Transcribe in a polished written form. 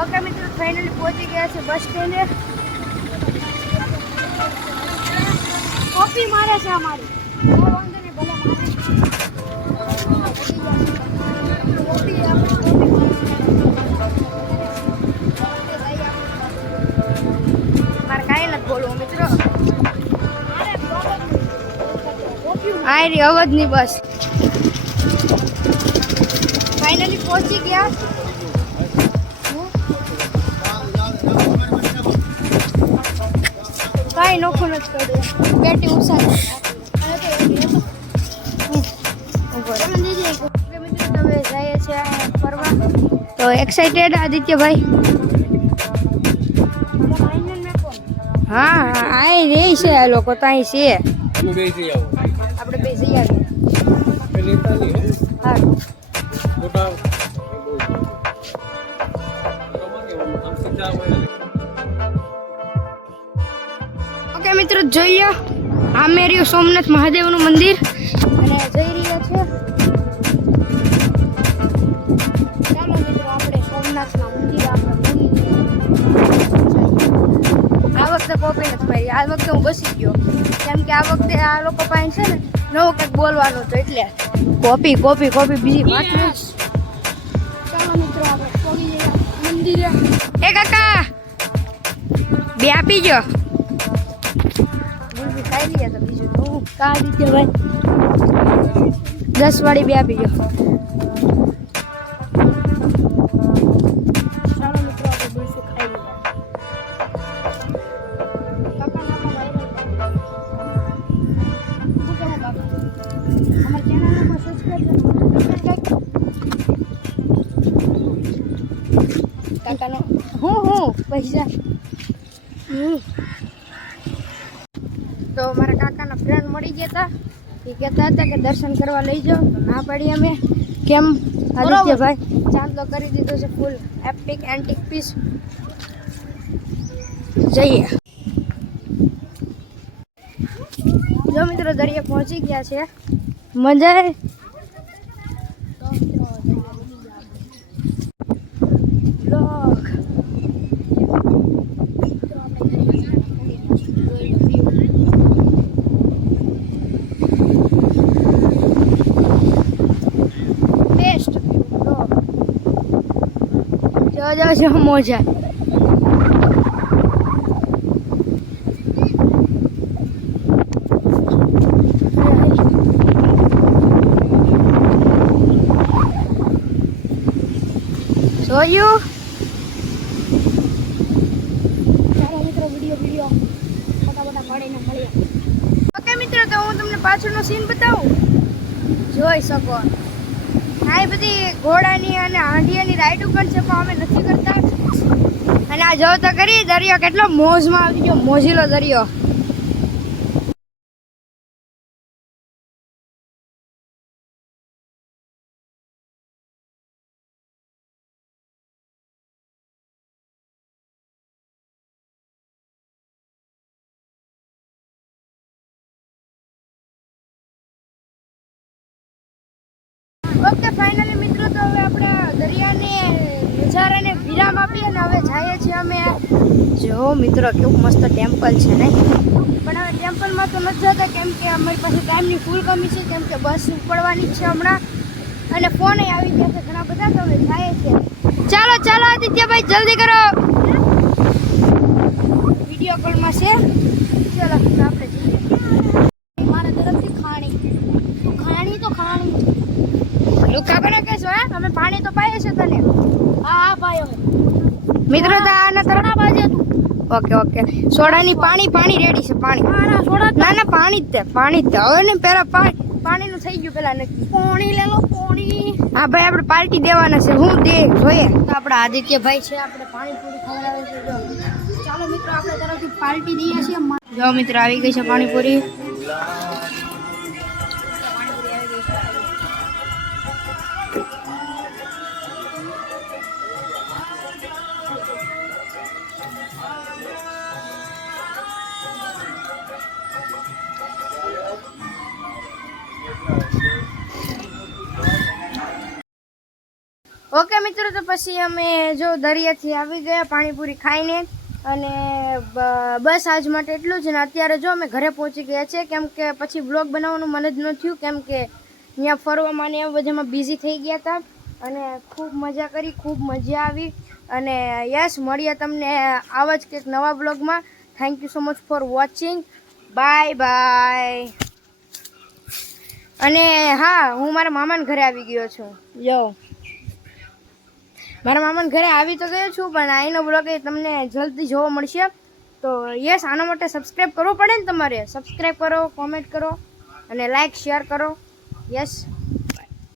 Okay મિત્રો finally પહોંચી ગયા છે બસ સ્ટેન્ડે. કોપી મારે છે અમારી. વાંધો નહીં ભલે મારે કાંઈ નથી બોલવું મિત્રો. આ રહી અવધની બસ. ફાઇનલી પહોંચી ગયા. કાંઈ નોખું નથી કર્યું. બેટી ઉસાડી તમે જઈએ છીએ ફરવા. તો એક્સાઇટેડ આદિત્યભાઈ? હા આ રે છે આ લોકો તો અહીં છે. આપણે બે જઈ આવીએ. હા ઓકે મિત્રો જોઈએ આ મેર્યું સોમનાથ મહાદેવનું મંદિર અને જઈ રહ્યા છે. ચાલો મિત્રો આપણે સોમનાથના મંદિર આ વખતે કોપી નથી મારી. આ વખતે હું બસી ગયો કેમ કે આ વખતે આ લોકો પાસે છે ને નવું કંઈક બોલવાનું હતું એટલે કોપી કોપી કોપી બીજી વાત નહીં. ચાલો મિત્રો આપણે પહોંચી જઈએ મંદિરે. એ કાકા બે આપી ગયો. ગુલબી ખાઈ લઈએ તો બીજું તો હું કા દીધો ભાઈ 10 વાળી બે આપી ગયો. ચાલો મિત્રો આપણે ગુલબી ખાઈ લઈએ. કાકા નાના ભાઈ શું કહું કાકા અમારા ચેનલમાં સબસ્ક્રાઇબ કાકાનો હું પૈસા તો મારા કાકાના ફ્રેન્ડ મળી ગયા હતા. એ કહેતા હતા કે દર્શન કરવા લઈ જાઓ. ના પાડી અમે. કેમ આદિત્યભાઈ? ચાંદલો કરી દીધો છે ફૂલ એપિક એન્ટિક પીસ. જઈએ. જો મિત્રો દરિયા પહોંચી ગયા છે. મજા આવે. જો મોજા જોયું. ચાલો મિત્રો વિડીયો ફટાફટ પાડીને મળીએ. ઓકે મિત્રો તો હું તમને પાછળનો સીન બતાવું. જોઈ શકો આ બધી ઘોડાની અને હાંડિયાની રાઈડ પણ છે પણ અમે નથી કરતા. અને આ જો તો કરી દરિયો કેટલો મોજમાં આવી ગયો. મોજીલો દરિયો. ઓકે ફાઇનલી મિત્રો તો હવે આપણે દરિયાને નજારાને વિરામ આપીએ અને હવે જઈએ છીએ અમે. જો મિત્રો કેવું મસ્ત ટેમ્પલ છે ને. પણ હવે ટેમ્પલમાં તો નથી જતા કેમ કે અમારી પાસે ટાઈમની ફૂલ કમી છે કેમ કે બસ ઉપડવાની છે હમણાં અને ફોન આવી ગયા છે ઘણા બધા. તો હવે જઈએ છીએ. ચાલો ચાલો આદિત્યભાઈ જલ્દી કરો. વિડીયો કોલમાં છે. ચાલો આપણે જઈએ. મારા તરફથી ખાણી તો ખાણી લુકા બને કે છો હે અમે પાણી તો પાઈએ છે તને. હા પાયો મિત્રો તો આના તરફ બાજે તું. ઓકે સોડાની પાણી રેડી છે. પાણી ના સોડા ના પાણી જ તે હવે ને પેલા પાણીનું થઈ ગયું પેલા નક્કી. પાણી લે લો પાણી. હા ભાઈ આપણે પાર્ટી દેવાના છે. હું દે જોઈએ તો આપણા આદિત્યભાઈ છે આપણે પાણી પૂરી ખવડાવે છે. જો ચાલો મિત્રો આપણે તરફથી પાર્ટી દઈએ છીએ. જો મિત્રો આવી ગઈ છે પાણીપુરી. ઓકે મિત્રો, તો પછી અમે જો દરિયાથી આવી ગયા પાણીપુરી ખાઈને, અને બસ આજ માટે એટલું જ. ને અત્યારે જો અમે ઘરે પહોંચી ગયા છે, કેમ કે પછી બ્લોગ બનાવવાનું મન જ ન થયું, કેમ કે ત્યાં ફરવામાં ને એવું બધામાં બિઝી થઈ ગયા હતા. અને ખૂબ મજા કરી, ખૂબ મજા આવી. અને યસ, મળીએ તમને આવા જ કંઈક નવા બ્લોગમાં. Thank you so much for watching. Bye bye. અને હા, હું મારા મામાના ઘરે આવી ગયો છું. જો મારા મામાના ઘરે આવી તો ગયો છું, પણ અહીંનો બ્લોગ એ તમને જલ્દી જોવા મળશે. તો યસ, આના માટે સબસ્ક્રાઈબ કરવું પડે ને તમારે. સબસ્ક્રાઈબ કરો, કોમેન્ટ કરો અને લાઈક શેર કરો. યસ.